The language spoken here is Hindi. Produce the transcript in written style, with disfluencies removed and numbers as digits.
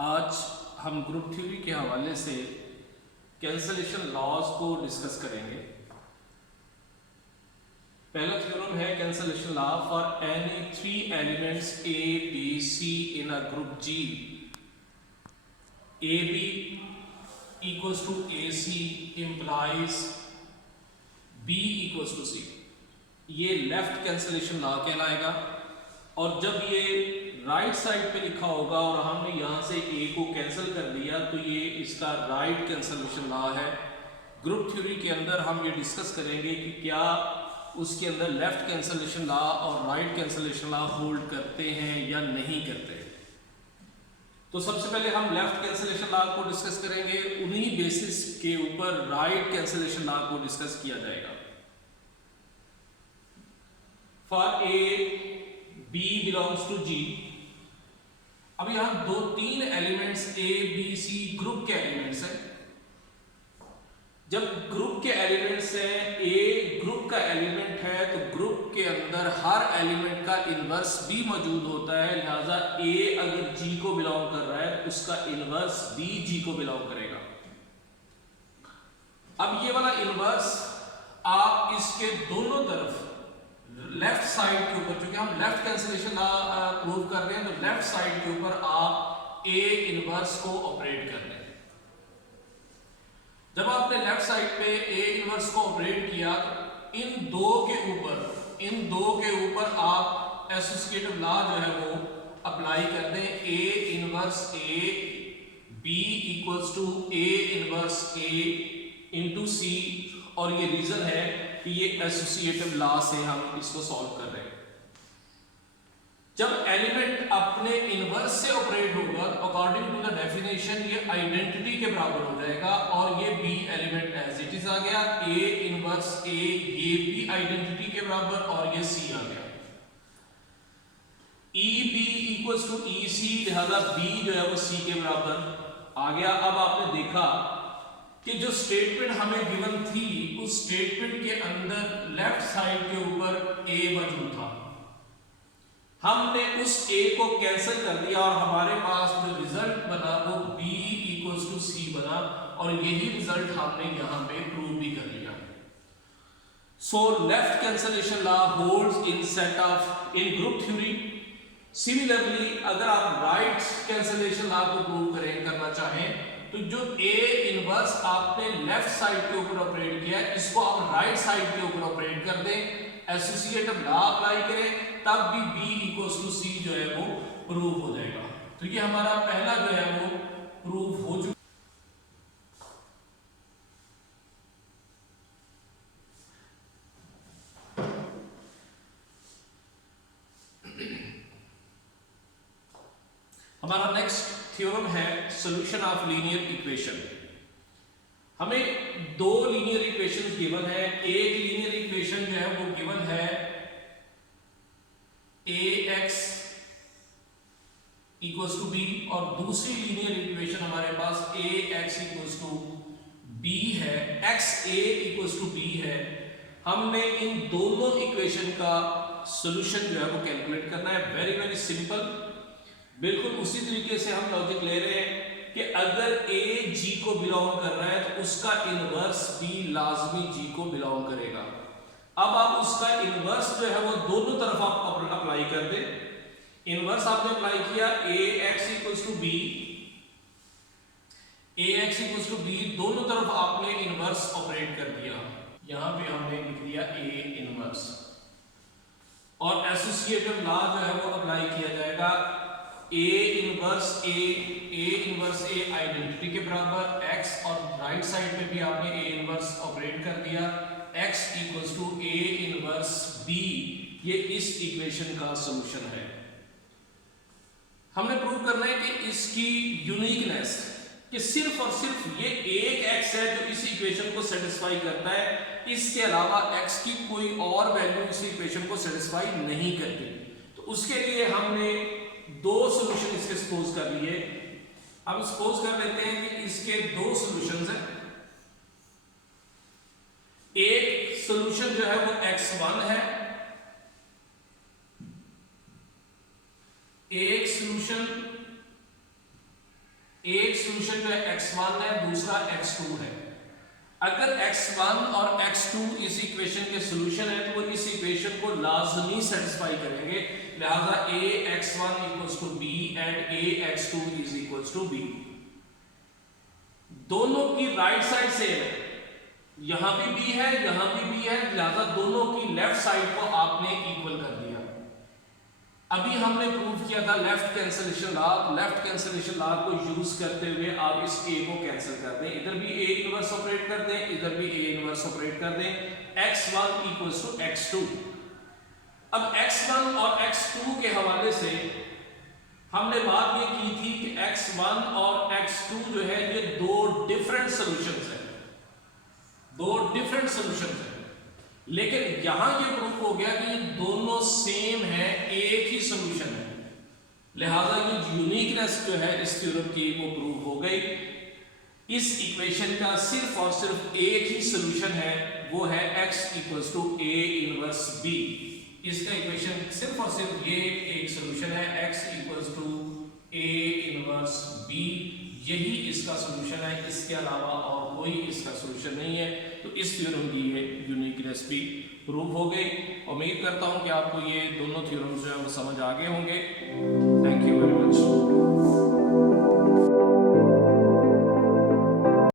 आज हम ग्रुप थ्योरी के हवाले से कैंसलेशन लॉज को डिस्कस करेंगे। पहला थ्योरम है cancellation law for any three elements A B C in a group G. A B equals to A C implies B equals to C. ये लेफ्ट कैंसलेशन लॉ कहलाएगा। और जब ये राइट साइड पे लिखा होगा और हमने यहां से ए को कैंसिल कर दिया तो ये इसका राइट कैंसलेशन लॉ है। ग्रुप थ्योरी के अंदर हम ये डिस्कस करेंगे कि क्या उसके अंदर लेफ्ट कैंसलेशन लॉ और राइट कैंसलेशन लॉ होल्ड करते हैं या नहीं करते। तो सबसे पहले हम लेफ्ट कैंसलेशन लॉ को डिस्कस करेंगे, उन्हीं बेसिस के ऊपर राइट कैंसलेशन लॉ को डिस्कस किया जाएगा। For a B belongs to G। अब यहां तीन elements A, B, C group के एलिमेंट्स हैं। जब ग्रुप के एलिमेंट्स हैं, A ग्रुप का एलिमेंट है तो ग्रुप के अंदर हर एलिमेंट का इनवर्स B मौजूद होता है। लिहाजा A अगर G को बिलोंग कर रहा है उसका इनवर्स B G को बिलोंग करेगा। अब ये वाला इनवर्स आप इसके दोनों तरफ लेफ्ट साइड के ऊपर, क्योंकि हम लेफ्ट कैंसलेशन प्रूव कर रहे हैं तो लेफ्ट साइड के ऊपर आप ए इनवर्स को ऑपरेट कर रहे हैं। जब आपने लेफ्ट साइड पे ए इनवर्स को ऑपरेट किया तो इन दो के ऊपर आप एसोसिएटिव लॉ जो है वो अप्लाई कर दें। A inverse A B equals to A inverse A into C. और ये रीजन है कि ये एसोसिएटिव लॉ से हम इसको सॉल्व कर रहे हैं। जब एलिमेंट अपने इनवर्स से ऑपरेट होगा तो अकॉर्डिंग टू द डेफिनेशन ये आइडेंटिटी के बराबर हो जाएगा और ये B element as it is आ गया। ए इनवर्स ए ये भी आइडेंटिटी के बराबर और ये सी आ गया। ई बी इक्वल्स टू ई सी, लिहाजा बी जो है वो सी के बराबर आ गया। अब आपने देखा कि जो स्टेटमेंट हमें गिवन थी उस स्टेटमेंट के अंदर लेफ्ट साइड के ऊपर ए मौजूद था। हमने उस ए को कैंसिल कर दिया और हमारे पास जो रिजल्ट बना वो b इक्वल्स टू सी बना और यही रिजल्ट हमने यहां पे प्रूव भी कर लिया। So left cancellation law holds in set of in group theory. Similarly अगर आप राइट कैंसलेशन लॉ को प्रूव करना चाहें तो जो ए इनवर्स आपने लेफ्ट साइड के ऊपर ऑपरेट किया है इसको आप राइट साइड के ऊपर ऑपरेट कर दें, एसोसिएटिव लॉ अप्लाई करें, तब भी b इक्वल्स टू सी जो है वो प्रूव हो जाएगा। तो ये हमारा पहला जो है वो प्रूव हो चुका। हमारा नेक्स्ट थ्योरम है सॉल्यूशन ऑफ लीनियर इक्वेशन। हमें दो लीनियर इक्वेशंस गिवन है। एक लीनियर इक्वेशन जो है वो गिवन है ax इक्वल्स टू b और दूसरी लीनियर इक्वेशन हमारे पास ax इक्वल्स टू b है, xa इक्वल्स टू b है। हमने इन दोनों इक्वेशन का सॉल्यूशन जो है वो कैलकुलेट करना है। Very simple. बिल्कुल उसी तरीके से हम लॉजिक ले रहे हैं कि अगर a g को बिलोंग कर रहा है तो उसका इनवर्स b लाजमी g को बिलोंग करेगा। अब आप उसका इनवर्स जो है वो दोनों तरफ आप अप्लाई कर दें। इनवर्स आपने अप्लाई किया ax equals to b, ax equals to b, दोनों तरफ आपने इनवर्स ऑपरेट कर दिया। यहां पे हमने लिख दिया a इनवर्स और एसोसिएटिव लॉ जो है वो अप्लाई किया जाएगा। A इनवर्स A आइडेंटिटी के बराबर x और राइट साइड पे भी आपने A इनवर्स ऑपरेट कर दिया। x equals to A inverse B, ये इस इक्वेशन का सॉल्यूशन है। हमने प्रूव करना है कि इसकी यूनिकनेस कि सिर्फ और सिर्फ ये एक x है जो इस इक्वेशन को सेटिस्फाई करता है, इसके अलावा x की कोई और वैल्यू इस इक्वेशन को सेटिस्फाई नहीं करती। तो उसके लिए हमने दो सॉल्यूशन इसके सपोज कर लिए। अब सपोज कर लेते हैं कि इसके दो सॉल्यूशंस हैं। एक सॉल्यूशन जो है वो x1 है, एक सॉल्यूशन सॉल्यूशन जो है x1 है, दूसरा x2 है। अगर x1 और x2 इस इक्वेशन के सॉल्यूशन है तो वो इस इक्वेशन को लाजमी सेटिस्फाई करेंगे, लिहाजा ax1 equals to b and ax2 is equals to b। दोनों की राइट साइड सेम है, यहां भी b है, यहां भी b है, लिहाजा दोनों की लेफ्ट साइड को आपने इक्वल कर दिया। अभी हमने प्रूव किया था left cancellation law. Left cancellation law को यूज करते हुए आप इस a को कैंसिल कर दें, इधर भी a इनवर्स ऑपरेट कर दें, इधर भी a इनवर्स ऑपरेट कर दें, x1 इक्वल्स टू x2। अब x1 और x2 के हवाले से हमने बात ये की थी कि x1 और x2 जो है ये दो डिफरेंट सॉल्यूशंस हैं, दो डिफरेंट सॉल्यूशंस हैं, लेकिन यहां ये प्रूफ हो गया कि ये दोनों सेम है, एक ही सॉल्यूशन है, लिहाजा ये यूनिकनेस जो है इस थ्योरम की वो प्रूफ हो गई। इस इक्वेशन का सिर्फ और सिर्फ एक ही सॉल्यूशन है, वो है x equals to a inverse b। इसका इक्वेशन सिर्फ और सिर्फ ये एक सॉल्यूशन है, x equals to a inverse b, यही इसका सॉल्यूशन है, इसके अलावा और कोई इसका सॉल्यूशन नहीं है। तो इस थ्योरम की ये यूनिकनेस भी प्रूव हो गई। उम्मीद करता हूं कि आपको ये दोनों थ्योरम्स जो है वो समझ आ गए होंगे। Thank you very much.